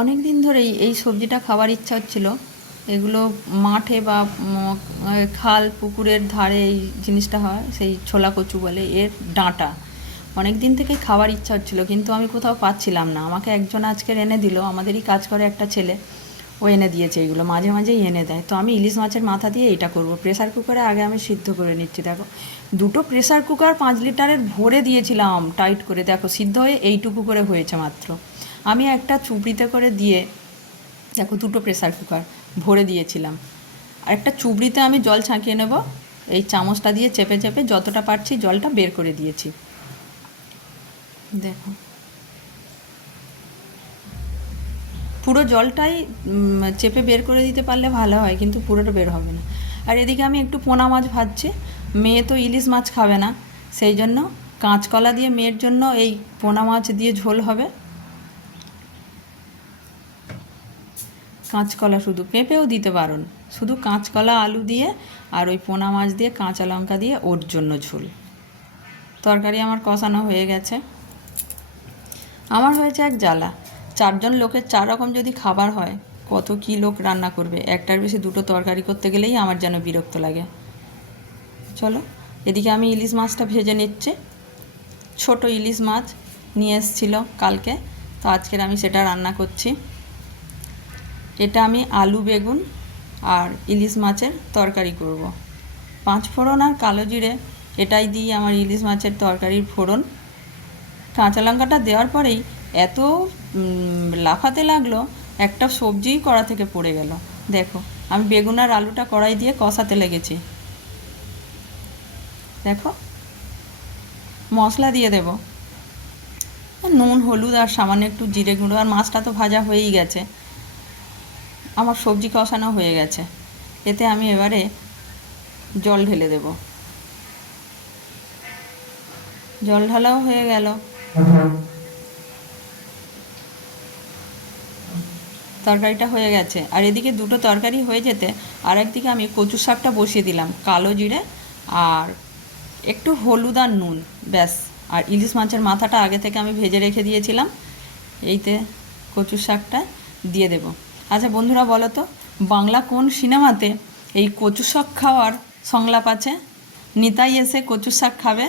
অনেক দিন ধরেই এই সবজিটা খাবার ইচ্ছা হচ্ছিল। এগুলো মাঠে বা খাল পুকুরের ধারে এই জিনিসটা হয়, সেই ছোলা কচু বলে, এর ডাঁটা। অনেক দিন থেকে খাবার ইচ্ছা হচ্ছিল, কিন্তু আমি কোথাও পাচ্ছিলাম না। আমাকে একজন আজকের এনে দিল, আমাদেরই কাজ করে একটা ছেলে, ও এনে দিয়েছে। এগুলো মাঝে মাঝেই এনে দেয়। তো আমি ইলিশ মাছের মাথা দিয়ে এইটা করব। প্রেসার কুকারে আগে আমি সিদ্ধ করে নিচ্ছি। দেখো, দুটো প্রেসার কুকার 5 লিটারের ভরে দিয়েছিলাম টাইট করে। দেখো সিদ্ধ হয়ে এইটুকু করে হয়েছে মাত্র। আমি একটা চুবড়িতে করে দিয়ে, দেখো দুটো প্রেসার কুকার ভরে দিয়েছিলাম। আর একটা চুবড়িতে আমি জল ছাঁকিয়ে নেব। এই চামচটা দিয়ে চেপে চেপে যতটা পারছি জলটা বের করে দিয়েছি। দেখো, পুরো জলটাই চেপে বের করে দিতে পারলে ভালো হয়, কিন্তু পুরোটা বের হবে না। আর এদিকে আমি একটু পোনা মাছ ভাজছি। মেয়ে তো ইলিশ মাছ খাবে না, সেই জন্য কাঁচকলা দিয়ে মেয়ের জন্য এই পোনা মাছ দিয়ে ঝোল হবে। কাঁচকলা, শুধু পেঁপেও দিতে পারেন, শুধু কাঁচকলা আলু দিয়ে আর ওই পোনা মাছ দিয়ে কাঁচা লঙ্কা দিয়ে ওর জন্য ঝোল। তরকারি আমার কষানো হয়ে গেছে। আমার হয়েছে এক জ্বালা, 4জন লোকের 4 রকম যদি খাবার হয়, কত কী লোক রান্না করবে? একটার বেশি দুটো তরকারি করতে গেলেই আমার যেন বিরক্ত লাগে। চলো, এদিকে আমি ইলিশ মাছটা ভেজে নিচ্ছি। ছোট ইলিশ মাছ নিয়ে এসেছিলো কালকে, তো আজকের আমি সেটা রান্না করছি। এটা আমি আলু বেগুন আর ইলিশ মাছের তরকারি করব। 5 ফোড়ন আর কালো জিরে, এটাই দিই আমার ইলিশ মাছের তরকারির ফোড়ন। কাঁচা লঙ্কাটা দেওয়ার পরেই এত লাফাতে লাগলো, একটা সবজিই কড়া থেকে পড়ে গেল। দেখো, আমি বেগুন আর আলুটা কড়াই দিয়ে কষাতে লেগেছি। দেখো, মশলা দিয়ে দেব, নুন হলুদ আর সামান্য একটু জিরে গুঁড়ো। আর মাছটা তো ভাজা হয়েই গেছে, আমার সবজি কষানো হয়ে গেছে। এতে আমি এবারে জল ঢেলে দেব। জল ঢালাও হয়ে গেল, তরকারিটা হয়ে গেছে। আর এদিকে দুটো তরকারি হয়ে যেতে আর একদিকে আমি কচু শাকটা বসিয়ে দিলাম, কালো জিরে আর একটু হলুদ আর নুন, ব্যাস। আর ইলিশ মাছের মাথাটা আগে থেকে আমি ভেজে রেখে দিয়েছিলাম, এইতে কচু শাকটা দিয়ে দেব। আচ্ছা বন্ধুরা, বলো তো, বাংলা কোন সিনেমাতে এই কচু শাক খাওয়ার সংলাপ আছে? নিতাই এসে কচু শাক খাবে।